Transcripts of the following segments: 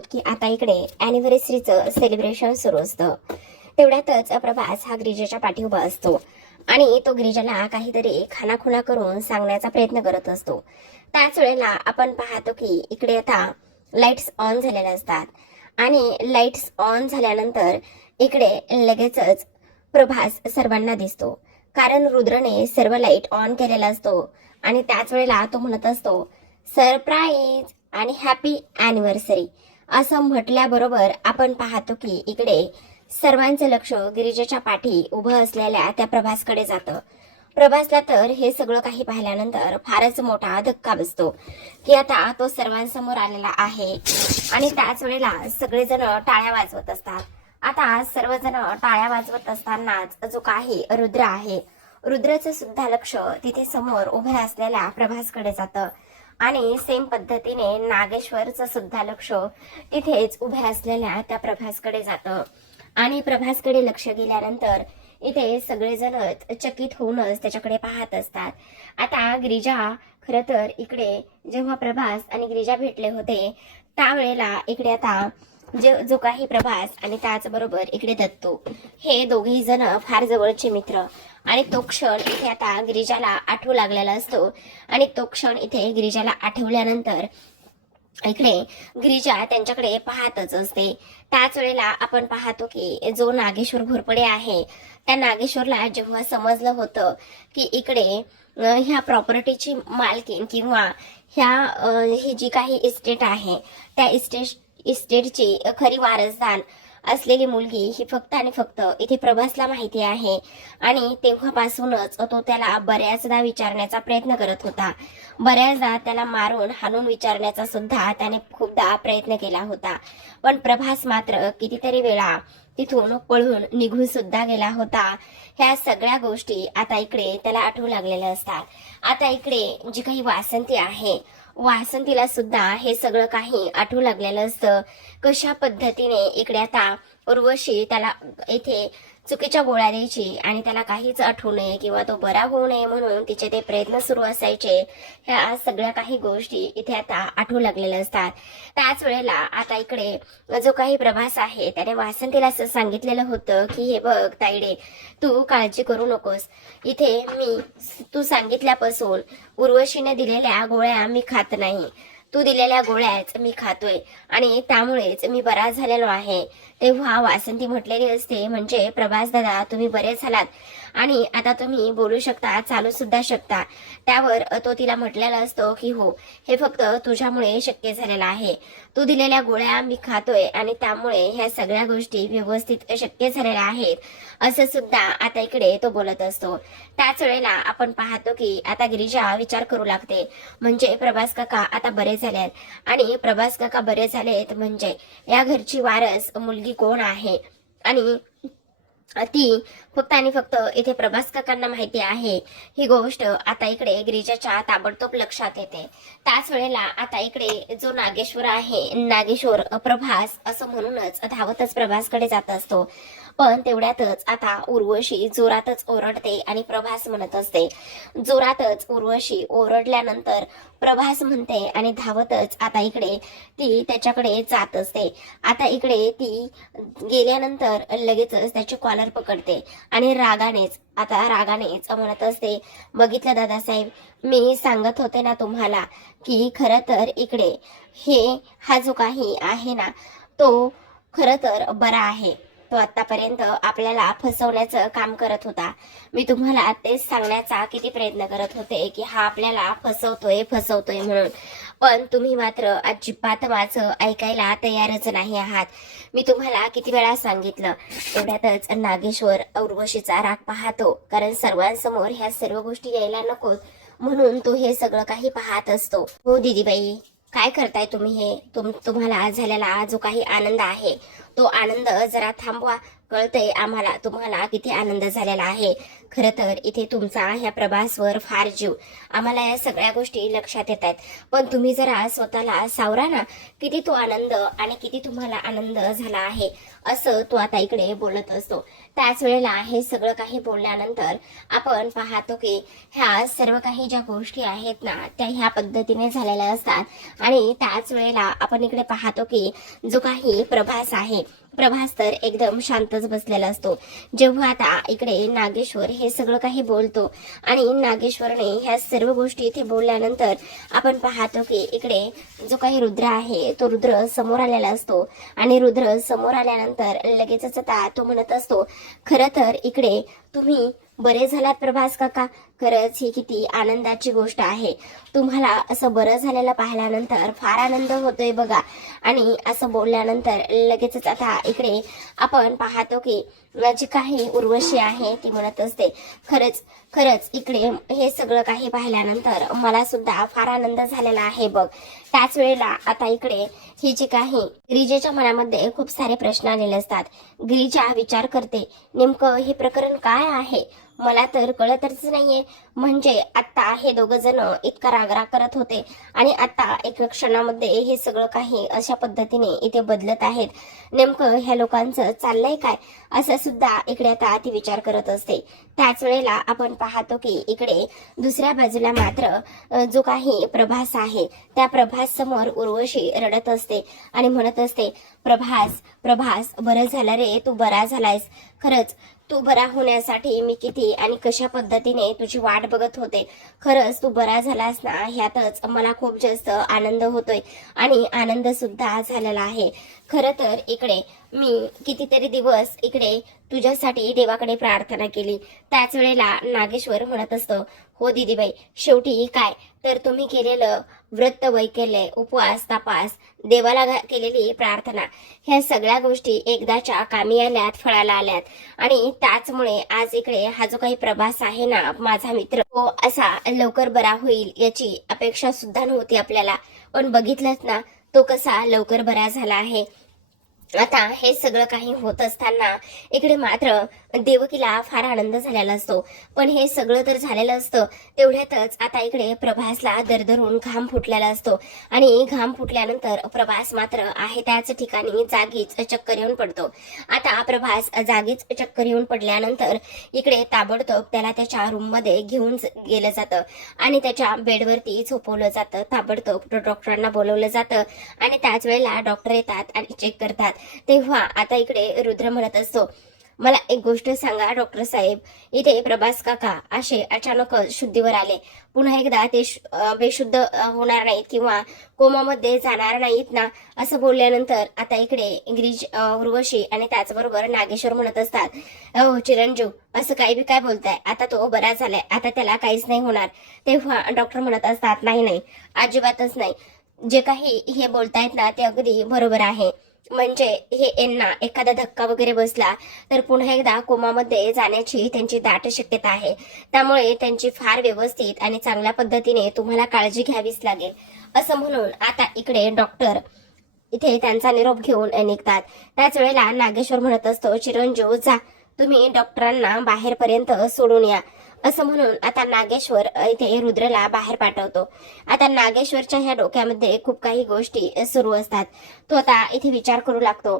आहोत की आता इकडे अॅनिव्हर्सरीचं सेलिब्रेशन सुरू असतं. तेवढ्यातच प्रभास हा गिरिजेच्या पाठी उभा असतो आणि तो गिरिजाला काहीतरी खानाखुणा करून सांगण्याचा प्रयत्न करत असतो. त्याच वेळेला आपण पाहतो की इकडे आता लाईट्स ऑन झालेल्या असतात आणि लाईट्स ऑन झाल्यानंतर इकडे लगेचच प्रभास सर्वांना दिसतो, कारण रुद्रने सर्व लाईट ऑन केलेला असतो आणि त्याच वेळेला तो म्हणत असतो सरप्राईज आणि हॅपी अॅनिव्हर्सरी असं म्हटल्याबरोबर आपण पाहतो की इकडे सर्वांचं लक्ष गिरिजेच्या पाठी उभं असलेल्या त्या प्रभासकडे जातं. प्रभासला तर हे सगळं काही पाहिल्यानंतर फारच मोठा धक्का बसतो की आता तो सर्वांसमोर आलेला आहे आणि त्याच वेळेला सगळेजण टाळ्या वाजवत असतात. आता सर्वजण टाळ्या वाजवत असतानाच जो काही रुद्र आहे, रुद्राचं सुद्धा लक्ष तिथे समोर उभे असलेल्या प्रभासकडे जातं आणि सेम पद्धतीने नागेश्वरचं सुद्धा लक्ष तिथेच उभे असलेल्या त्या प्रभासकडे जातं आणि प्रभासकडे लक्ष गेल्यानंतर इथे सगळेजण चकित होऊनच त्याच्याकडे पाहत असतात. आता गिरिजा खरं तर इकडे जेव्हा प्रभास आणि गिरिजा भेटले होते त्यावेळेला इकडे आता जो काही प्रभास आणि त्याचबरोबर इकडे दत्तू हे दोघेही जण फार जवळचे मित्र आणि तो क्षण इथे आता गिरिजाला आठवू लागलेला असतो आणि तो क्षण इथे गिरिजाला आठवल्यानंतर इकडे गिरिजा त्यांच्याकडे पाहतच असते. त्याच वेळेला आपण पाहतो की जो नागेश्वर घोरपडे आहे त्या नागेश्वरला जेव्हा समजलं होतं की इकडे ह्या प्रॉपर्टीची मालकीन किंवा ही जी काही इस्टेट आहे त्या इस्टेटची खरी वारसदार असलेली मुलगी ही फक्त आणि फक्त इथे प्रभासला माहिती आहे आणि तेव्हापासूनच तो त्याला बऱ्याचदा विचारण्याचा प्रयत्न करत होता. बऱ्याचदा त्याला मारून हाणून विचारण्याचा सुद्धा त्याने खूपदा प्रयत्न केला होता, पण प्रभास मात्र कितीतरी वेळा तिथून पळून निघून सुद्धा गेला होता. ह्या सगळ्या गोष्टी आता इकडे त्याला आठवू लागलेल्या असतात. आता इकडे जी काही वासंती आहे, वासंतीला सुद्धा हे सगळं काही आठवू लागलेलं असतं. कशा पद्धतीने इकडे आता उर्वशी त्याला इथे चुकीच्या गोळ्या द्यायची आणि त्याला काहीच आठवू नये किंवा तो बरा होऊ नये म्हणून तिचे ते प्रयत्न सुरू असायचे. ह्या सगळ्या काही गोष्टी इथे आता आठवू लागलेल्या असतात. त्याच वेळेला आता इकडे जो काही प्रभास आहे त्याने वासंतीला असं सांगितलेलं होतं की हे बघ ताईडे, तू काळजी करू नकोस, इथे तू सांगितल्यापासून उर्वशीने दिलेल्या गोळ्या मी खात नाही, तू दिलेल्या गोळ्याच मी खातोय आणि त्यामुळेच मी बरा झालेलो आहे. तेव्हा वासंती म्हटलेली असते म्हणजे प्रभास दादा तुम्ही बरे झालात आणि आता तुम्ही बोलू शकता, चालू सुद्धा शकता. त्यावर तो तिला म्हटलेला असतो की हो, हे फक्त तुझ्यामुळे शक्य झालेलं आहे, तू दिलेल्या गोळ्या मी खातोय आणि त्यामुळे ह्या सगळ्या गोष्टी व्यवस्थित शक्य झालेल्या आहेत असं सुद्धा आता इकडे तो बोलत असतो. त्याच वेळेला आपण पाहतो की आता गिरिजा विचार करू लागते म्हणजे प्रभास काका आता बरे झालेत आणि प्रभास काका बरे झालेत म्हणजे या घरची वारस मुलगी कोण आहे आणि ती फक्त आणि फक्त इथे प्रभास काकांना माहिती आहे. ही गोष्ट आता इकडे गिरिजाच्या ताबडतोब लक्षात येते. त्याच वेळेला आता इकडे जो नागेश्वर आहे, नागेश्वर प्रभास असं म्हणूनच धावतच प्रभासकडे जात असतो. पण तेवढ्यातच आता उर्वशी जोरातच ओरडते आणि प्रभास म्हणत असते. जोरातच उर्वशी ओरडल्यानंतर प्रभास म्हणते आणि धावतच आता इकडे ती त्याच्याकडे जात असते. आता इकडे ती गेल्यानंतर लगेचच त्याची कॉलर पकडते आणि रागानेच म्हणत असते, बघितलं दादासाहेब, मी सांगत होते ना तुम्हाला की खरं तर इकडे हा जो काही आहे ना तो खरं तर बरा आहे, तो आतापर्यंत आपल्याला फसवण्याचं काम करत होता. मी तुम्हाला तेच सांगण्याचा किती प्रयत्न करत होते की हा आपल्याला फसवतोय म्हणून, पण तुम्ही मात्र अजिबात माझं ऐकायला तयारच नाही आहात. मी तुम्हाला किती वेळा सांगितलं. एवढ्यातच नागेश्वर उर्वशीचा राग पाहतो, कारण सर्वांसमोर ह्या सर्व गोष्टी यायला नकोत म्हणून तो हे सगळं काही पाहत असतो. हो दीदीबाई, काय करताय तुम्ही? हे तुम्हाला झालेला जो काही आनंद आहे तो आनंद जरा थांबवा. कळतंय आम्हाला तुम्हाला किती आनंद झालेला आहे. खरं तर इथे तुमचा ह्या प्रभासवर फार जीव. आम्हाला या सगळ्या गोष्टी लक्षात येत आहेत. पण तुम्ही जरा स्वतःला सावरा ना. किती तो आनंद आणि किती तुम्हाला आनंद झाला आहे असं तो आता इकडे बोलत असतो. त्याच वेळेला हे सगळं काही बोलल्यानंतर आपण पाहतो की ह्या सर्व काही ज्या गोष्टी आहेत ना त्या ह्या पद्धतीने झालेल्या असतात. आणि त्याच वेळेला आपण इकडे पाहतो की जो काही प्रभास आहे, प्रभास तर एकदम शांतच बसलेला असतो. जेव्हा आता इकडे नागेश्वर हे सगळं काही बोलतो आणि नागेश्वरने ह्या सर्व गोष्टी इथे बोलल्यानंतर आपण पाहतो की इकडे जो काही रुद्र आहे तो रुद्र समोर आलेला असतो. आणि रुद्र समोर आल्यानंतर लगेचच आता तो म्हणत असतो, खरं तर इकडे तुम्ही बरे झालात प्रभास काका. खरंच ही किती आनंदाची गोष्ट आहे. तुम्हाला असं बरं झालेलं पाहिल्यानंतर फार आनंद होतोय बघा. आणि असं बोलल्यानंतर लगेचच आता इकडे आपण पाहतो की जी काही उर्वशी आहे ती म्हणत असते, खरंच खरंच इकडे हे सगळं काही पाहिल्यानंतर मला सुद्धा फार आनंद झालेला आहे बघ. त्याच वेळेला आता इकडे ही जी काही गिरिजेच्या मनामध्ये खूप सारे प्रश्न आलेले असतात. गिरिजा विचार करते, नेमकं हे प्रकरण काय आहे मला तर कळतच नाहीये. म्हणजे आता हे दोघ जण इतका रागराग करत होते आणि आता एका क्षणामध्ये हे सगळं काही अशा पद्धतीने इथे बदलत आहेत. नेमकं ह्या लोकांचं चाललंय काय असं सुद्धा इकडे आता ती विचार करत असते. त्याच वेळेला आपण पाहतो की इकडे दुसऱ्या बाजूला मात्र जो काही प्रभास आहे त्या प्रभास समोर उर्वशी रडत असते आणि म्हणत असते, प्रभास प्रभास बरं झालं रे, तू बरा झालायस. खरंच तू बरा होण्यासाठी मी किती आणि कशा पद्धतीने तुझी वाट बघत होते. खरंच तू बरा झालास ना ह्यातच मला खूप जास्त आनंद होतोय आणि आनंद सुद्धा झालेला आहे. खरं तर इकडे मी कितीतरी दिवस इकडे तुझ्यासाठी देवाकडे प्रार्थना केली. त्याच वेळेला नागेश्वर म्हणत असतो, हो दिदीबाई, शेवटी काय तर तुम्ही केलेलं व्रत वैकल्य, उपवास, तपास, देवाला केलेली प्रार्थना, ह्या सगळ्या गोष्टी एकदाच्या कामी आल्यात, फळाला आल्यात. आणि त्याचमुळे आज इकडे हा जो काही प्रभास आहे ना माझा मित्र, तो असा लवकर बरा होईल याची अपेक्षा सुद्धा नव्हती आपल्याला. पण बघितलंच ना तो कसा लवकर बरा झाला आहे. आता हे सगळं काही होत असताना इकडे मात्र देवकीला फार आनंद झालेला असतो. पण हे सगळं तर झालेलं असतं तेवढ्यातच आता इकडे प्रभासला दरदरून घाम फुटलेला असतो. आणि घाम फुटल्यानंतर प्रभास मात्र आहे त्याच ठिकाणी जागीच चक्कर येऊन पडतो. आता प्रभास जागीच चक्कर येऊन पडल्यानंतर इकडे ताबडतोब त्याला त्याच्या रूम मध्ये घेऊन गेलं जातं आणि त्याच्या बेडवरती झोपवलं जातं. ताबडतोब डॉक्टरांना बोलवलं जातं आणि त्याच वेळेला डॉक्टर येतात आणि चेक करतात. तेव्हा आता इकडे रुद्र म्हणत असतो, मला एक गोष्ट सांगा डॉक्टर साहेब, इथे प्रभास काका असे अचानक शुद्धीवर आले, पुन्हा एकदा ते बेशुद्ध होणार नाहीत किंवा कोमामध्ये जाणार नाहीत ना असं बोलल्यानंतर आता इकडे गिरीज, उर्वशी आणि त्याचबरोबर नागेश्वर म्हणत असतात, हो चिरंजीव असं काही बी काय बोलताय, आता तो बरा झालाय, आता त्याला काहीच नाही होणार. तेव्हा डॉक्टर म्हणत असतात, नाही नाही अजिबातच नाही, जे काही हे बोलतायत ना ते अगदी बरोबर आहे. म्हणजे हे यांना एखादा धक्का वगैरे बसला तर पुन्हा एकदा कोमामध्ये जाण्याची त्यांची दाट शक्यता आहे. त्यामुळे त्यांची फार व्यवस्थित आणि चांगल्या पद्धतीने तुम्हाला काळजी घ्यावीच लागेल असं म्हणून आता इकडे डॉक्टर इथे त्यांचा निरोप घेऊन निघतात. त्याच वेळेला नागेश्वर म्हणत असतो, चिरंजीव जा तुम्ही डॉक्टरांना बाहेरपर्यंत सोडून या असं म्हणून आता नागेश्वर इथे रुद्रला बाहेर पाठवतो. आता नागेश्वरच्या ह्या डोक्यामध्ये खूप काही गोष्टी सुरू असतात. तो आता इथे विचार करू लागतो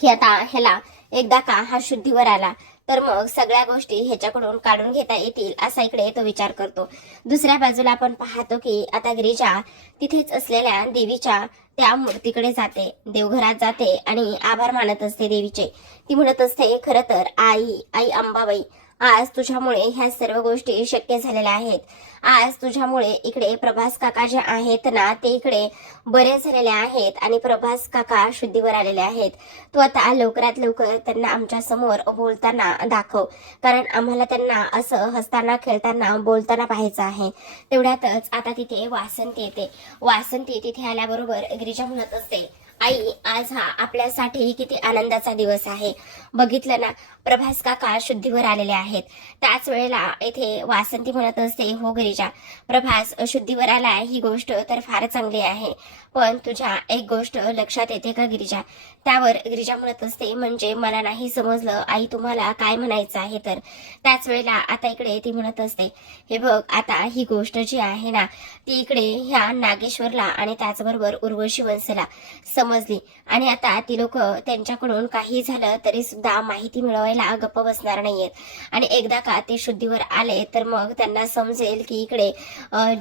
की आता ह्याला एकदा का हा शुद्धीवर आला तर मग सगळ्या गोष्टी ह्याच्याकडून काढून घेता येतील असा इकडे तो विचार करतो. दुसऱ्या बाजूला आपण पाहतो की आता गिरिजा तिथेच असलेल्या देवीच्या त्या मूर्तीकडे जाते, देवघरात जाते आणि आभार मानत असते देवीचे. ती म्हणत असते, खरं तर आई अंबाबाई, आज तुझ्यामुळे ह्या सर्व गोष्टी शक्य झालेल्या आहेत. आज तुझ्यामुळे इकडे प्रभास काका जे आहेत ना ते इकडे बरे झालेले आहेत आणि प्रभास काका शुद्धीवर आलेले आहेत. तू आता लवकरात लवकर त्यांना आमच्या समोर बोलताना दाखव, कारण आम्हाला त्यांना असं हसताना खेळताना बोलताना पाहायचं आहे. तेवढ्यातच आता तिथे वासंती येते. वासंती तिथे आल्याबरोबर गिरिजा म्हणत असते, आई, आज हा आपल्यासाठी किती आनंदाचा दिवस आहे. बघितलं ना, प्रभास काका शुद्धीवर आलेले आहेत. त्याच वेळेला इथे वासंती म्हणत असते, हो गिरिजा, प्रभास शुद्धीवर आला ही गोष्ट तर फार चांगली आहे, पण तुझ्या एक गोष्ट लक्षात येते का गिरिजा? त्यावर गिरिजा म्हणत असते, म्हणजे मला नाही समजलं आई, तुम्हाला काय म्हणायचं आहे तर. त्याच वेळेला आता इकडे ती म्हणत असते, हे बघ, आता ही गोष्ट जी आहे ना, ती इकडे ह्या नागेश्वरला आणि त्याचबरोबर उर्वशी वंशला समजली आणि आता ती लोक त्यांच्याकडून काही झालं तरी सुद्धा माहिती मिळवायला गप्प बसणार नाहीयेत. आणि एकदा का ते शुद्धीवर आले तर मग त्यांना समजेल की इकडे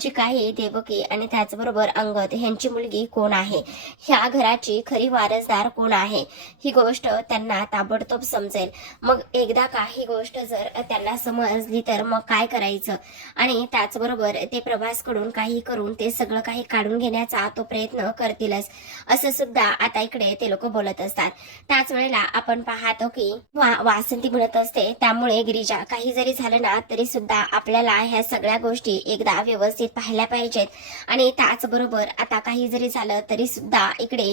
जी काही देवकी आणि त्याचबरोबर अंगद ह्यांची मुलगी कोण आहे, ह्या घराची खरी वारसदार कोण आहे, ही गोष्ट त्यांना ताबडतोब समजेल. मग एकदा का ही गोष्ट जर त्यांना समजली तर मग काय करायचं, आणि त्याचबरोबर ते प्रभासकडून काही करून ते सगळं काही काढून घेण्याचा तो प्रयत्न करतीलच, असं सुद्धा आता इकडे ते लोक बोलत असतात. त्याच वेळेला आपण पाहतो की वासंती म्हणत असते, त्यामुळे गिरिजा, काही जरी झालं ना तरी सुद्धा आपल्याला ह्या सगळ्या गोष्टी एकदा व्यवस्थित पाहायला पाहिजेत, आणि त्याचबरोबर आता काही जरी झालं तरी सुद्धा इकडे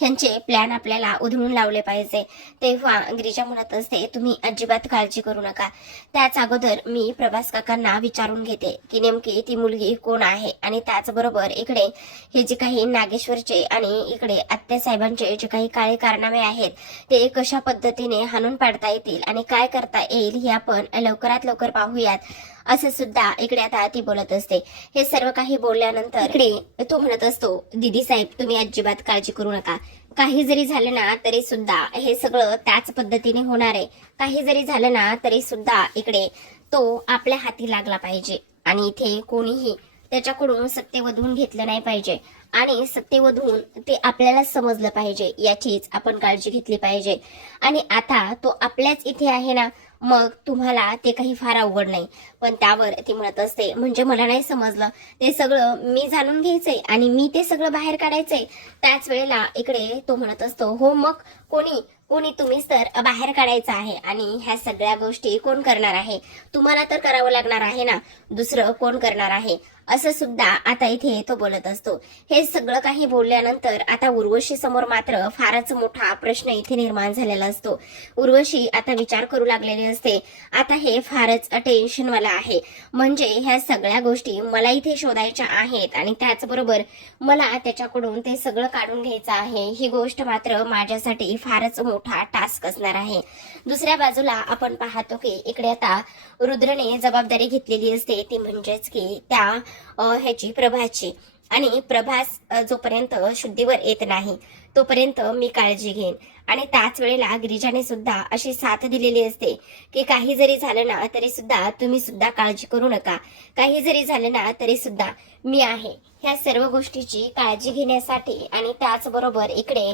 ह्यांचे प्लॅन आपल्याला उधळून लावले पाहिजे. तेव्हा गिरिजा म्हणत असते, तुम्ही अजिबात काळजी करू नका. त्याच अगोदर मी प्रभास काकांना विचारून घेते की नेमकी ती मुलगी कोण आहे, आणि त्याचबरोबर इकडे हे जे काही नागेश्वरचे आणि इकडे आत्यासाहेबांचे जे काही काळे कारनामे आहेत ते कशा पद्धतीने हाणून पाडता येतील आणि काय करता येईल हे आपण लवकरात लवकर पाहूयात, असं सुद्धा इकडे आता ती बोलत असते. हे सर्व काही बोलल्यानंतर इकडे तो म्हणत असतो, दीदी साहेब, तुम्ही अजिबात काळजी करू नका. काही जरी झालं ना तरी सुद्धा हे सगळं त्याच पद्धतीने होणार आहे. काही जरी झालं ना तरी सुद्धा इकडे तो आपल्या हाती लागला पाहिजे, आणि इथे कोणीही त्याच्याकडून सत्य वधवून घेतलं नाही पाहिजे, आणि सत्य वधवून ते आपल्याला समजलं पाहिजे, याचीच आपण काळजी घेतली पाहिजे. आणि आता तो आपल्याच इथे आहे ना, मग तुम्हाला ते काही फार अवघड नाही. पण त्यावर ती म्हणत असते, म्हणजे मला नाही समजलं, ते सगळं मी जाणून घ्यायचंय आणि मी ते सगळं बाहेर काढायचंय. त्याच वेळेला इकडे तो म्हणत असतो, हो मग कोणी कोणी तुम्हीच तर बाहेर काढायचं आहे, आणि ह्या सगळ्या गोष्टी कोण करणार आहे? तुम्हाला तर करावं लागणार आहे ना, दुसरं कोण करणार आहे, असं सुद्धा आता इथे तो बोलत असतो. हे सगळं काही बोलल्यानंतर आता उर्वशी समोर मात्र फारच मोठा प्रश्न इथे निर्माण झालेला असतो. उर्वशी आता विचार करू लागलेली असते, आता हे फारच टेन्शनवाला आहे, म्हणजे ह्या सगळ्या गोष्टी मला इथे शोधायच्या आहेत आणि त्याचबरोबर मला त्याच्याकडून ते सगळं काढून घ्यायचं आहे. ही गोष्ट मात्र माझ्यासाठी फारच मोठा टास्क असणार आहे. दुसऱ्या बाजूला आपण पाहतो की इकडे आता रुद्रने जबाबदारी घेतलेली असते, ती म्हणजेच की त्या ह्याची प्रभासची, आणि प्रभास जोपर्यंत शुद्धीवर येत नाही तोपर्यंत मी काळजी घेईन. आणि त्याच वेळेला गिरिजाने सुद्धा अशी साथ दिलेली असते की काही जरी झालं ना तरी सुद्धा तुम्ही सुद्धा काळजी करू नका, काही जरी झालं ना तरी सुद्धा मी आहे ह्या सर्व गोष्टीची काळजी घेण्यासाठी. आणि त्याचबरोबर इकडे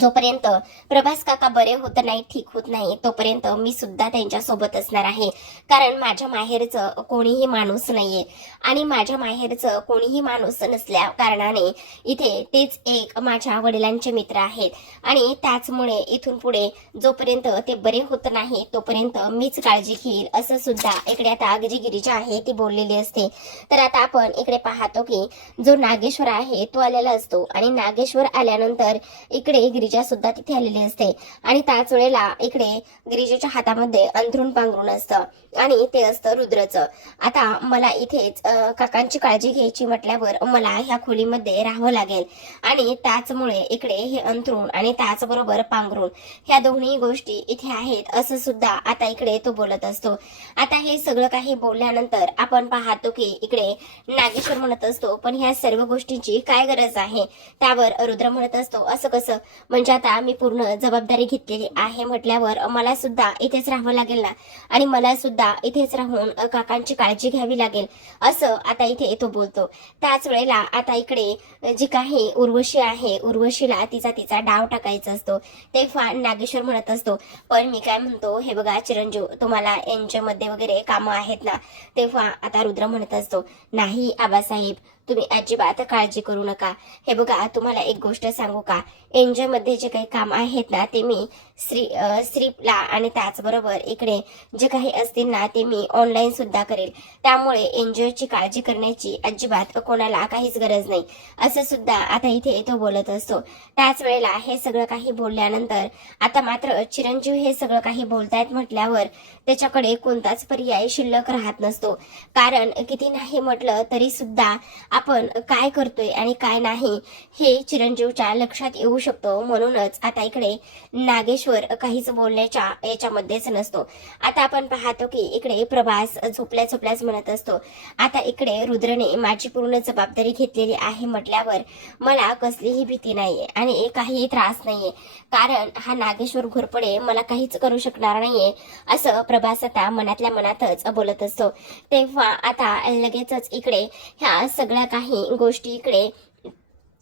जोपर्यंत प्रभास काका बरे होत नाही, ठीक होत नाही, तोपर्यंत मी सुद्धा त्यांच्या सोबत असणार आहे. कारण माझ्या माहेरचं कोणीही माणूस नाहीये, आणि माझ्या माहेरचं कोणीही माणूस नसल्या कारणाने इथे तेच एक माझ्या वडिलांचे मित्र आहेत, आणि त्याचमुळे इथून पुढे जोपर्यंत ते बरे होत नाही तोपर्यंत मीच काळजी घेईल, असं सुद्धा इकडे आता जी गिरिजा आहे ती बोललेली असते. तर आता आपण इकडे पाहतो की जो नागेश्वर आहे तो आलेला असतो, आणि नागेश्वर आल्यानंतर इकडे गिरिजा सुद्धा तिथे आलेली असते, आणि त्याच वेळेला इकडे गिरिजेच्या हातामध्ये अंथरूण पांघरूण असतं, आणि ते असतं रुद्रचं. आता मला इथेच काकांची काळजी घ्यायची म्हटल्यावर मला ह्या खोलीमध्ये राहावं लागेल, आणि त्याचमुळे इकडे हे अंथरूण आणि त्याचबरोबर पांघरूण ह्या दोन्ही गोष्टी इथे आहेत, असं सुद्धा आता इकडे तो बोलत असतो. आता हे सगळं काही बोलल्यानंतर आपण पाहतो की इकडे नागेश्वर म्हणत असतो, पण ह्या सर्व गोष्टींची काय गरज आहे? त्यावर रुद्र म्हणत असतो, असं कसं, म्हणजे आता मी पूर्ण जबाबदारी घेतलेली आहे म्हटल्यावर मला सुद्धा इथेच राहावं लागेल ना, आणि मला सुद्धा इथेच राहून काकांची काळजी घ्यावी लागेल, असं आता इथे तो बोलतो. त्याच वेळेला आता इकडे जी काही उर्वशी आहे, उर्वशीला तिचा डाव टाकायचा असतो. तेव्हा नागेश्वर म्हणत असतो, पण मी काय म्हणतो, हे बघा चिरंजीव, तुम्हाला यांच्यामध्ये वगैरे कामं आहेत ना. तेव्हा आता रुद्र म्हणत असतो, नाही आबासाहेब, तुम्ही अजिबात काळजी करू नका. हे बघा, तुम्हाला एक गोष्ट सांगू का, एनजीओ मध्ये जे काही काम आहेत ना ते मी श्रीपला आणि त्याचबरोबर इकडे जे काही असतील ना ते मी ऑनलाईन सुद्धा करेल. त्यामुळे एनजीओची काळजी करण्याची अजिबात कोणाला काहीच गरज नाही, असं सुद्धा आता इथे तो बोलत असतो. त्याच वेळेला हे सगळं काही बोलल्यानंतर आता मात्र चिरंजीव हे सगळं काही बोलतायत म्हटल्यावर त्याच्याकडे कोणताच पर्याय शिल्लक राहत नसतो. कारण किती नाही म्हटलं तरी सुद्धा आपण काय करतोय आणि काय नाही हे चिरंजीवच्या लक्षात येऊ शकतो. म्हणूनच आता इकडे नागेश्वर काहीच बोलण्याच्या याच्यामध्येच नसतो. आता आपण पाहतो की इकडे प्रभास झोपल्याच म्हणत असतो, आता इकडे रुद्रने माझी पूर्ण जबाबदारी घेतलेली आहे म्हटल्यावर मला कसलीही भीती नाहीये आणि काही त्रास नाहीये, कारण हा नागेश्वर घोरपडे मला काहीच करू शकणार नाहीये, असं प्रभास आता मनातल्या मनातच बोलत असतो. तेव्हा आता लगेचच इकडे ह्या सगळ्या काही गोष्टी इकडे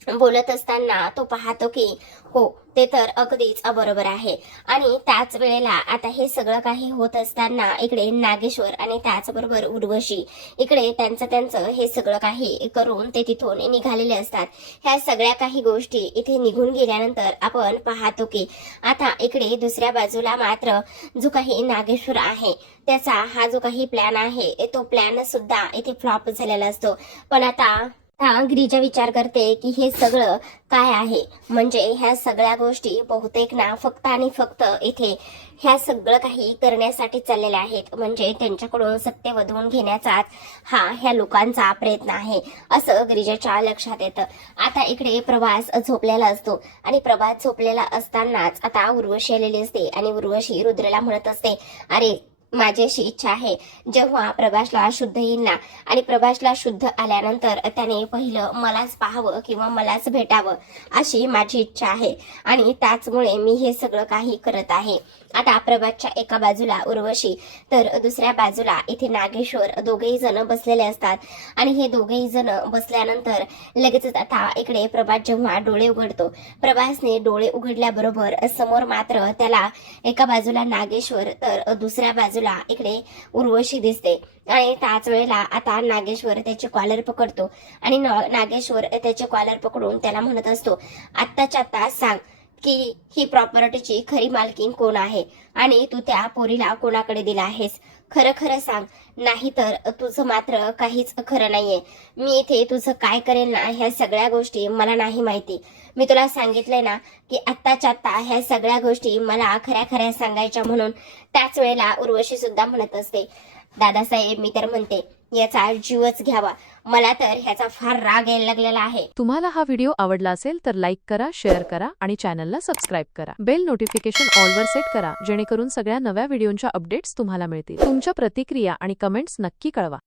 बोलत असताना तो पाहतो की हो, ते तर अगदीच बरोबर आहे. आणि त्याच वेळेला आता हे सगळं काही होत असताना इकडे नागेश्वर आणि त्याचबरोबर उर्वशी इकडे त्यांचं हे सगळं काही करून ते तिथून निघालेले असतात. ह्या सगळ्या काही गोष्टी इथे निघून गेल्यानंतर आपण पाहतो की आता इकडे दुसऱ्या बाजूला मात्र जो काही नागेश्वर आहे त्याचा हा जो काही प्लॅन आहे तो प्लॅन सुद्धा इथे फ्लॉप झालेला असतो. पण आता गिरिजा विचार करते की हे सगळं काय आहे, म्हणजे ह्या सगळ्या गोष्टी बहुतेक ना फक्त आणि फक्त इथे ह्या सगळं काही करण्यासाठी चाललेल्या आहेत, म्हणजे त्यांच्याकडून सत्य वधवून घेण्याचाच हा ह्या लोकांचा प्रयत्न आहे, असं गिरिजाच्या लक्षात येतं. आता इकडे प्रभास झोपलेला असतो आणि प्रभास झोपलेला असतानाच आता उर्वशी आलेली असते आणि उर्वशी रुद्रला म्हणत असते, अरे माझी अशी इच्छा आहे, जेव्हा प्रभासला शुद्ध येईल ना आणि प्रभासला शुद्ध आल्यानंतर त्याने पहिलं मलाच पाहावं किंवा मलाच भेटावं अशी माझी इच्छा आहे आणि त्याचमुळे मी हे सगळं काही करत आहे. आता प्रभासच्या एका बाजूला उर्वशी तर दुसऱ्या बाजूला इथे नागेश्वर दोघेही जण बसलेले असतात आणि हे दोघेही जण बसल्यानंतर लगेचच आता इकडे प्रभास जेव्हा डोळे उघडतो, प्रभासने डोळे उघडल्याबरोबर समोर मात्र त्याला एका बाजूला नागेश्वर तर दुसऱ्या बाजूला इकडे उर्वशी दिसते. आणि त्याच वेळेला आता नागेश्वर त्याचे कॉलर पकडतो आणि नागेश्वर त्याचे कॉलर पकडून त्याला म्हणत असतो, आत्ताच्या आत्ता सांग की ही प्रॉपर्टीची खरी मालकीण कोण आहे आणि तू त्या पोरीला कोणाकडे दिला आहेस, खरं खरं सांग, नाहीतर तुझं मात्र काहीच खरं नाहीये. मी इथे तुझं काय करेल ना ह्या सगळ्या गोष्टी मला नाही माहिती. मी तुला सांगितलंय ना की आत्ताच्या आत्ता ह्या सगळ्या गोष्टी मला खऱ्या खऱ्या सांगायच्या म्हणून. त्याच वेळेला उर्वशी सुद्धा म्हणत असते, दादासाहेब मी तर म्हणते याचा जीवच घ्यावा, मला तर ह्याचा फार राग यायला लागलेला आहे. तुम्हाला हा व्हिडिओ आवडला असेल तर लाईक करा, शेअर करा आणि चॅनलला सबस्क्राईब करा. बेल नोटिफिकेशन ऑलवर सेट करा, जेणेकरून सगळ्या नव्या व्हिडिओंच्या अपडेट्स तुम्हाला मिळतील. तुमच्या प्रतिक्रिया आणि कमेंट्स नक्की कळवा.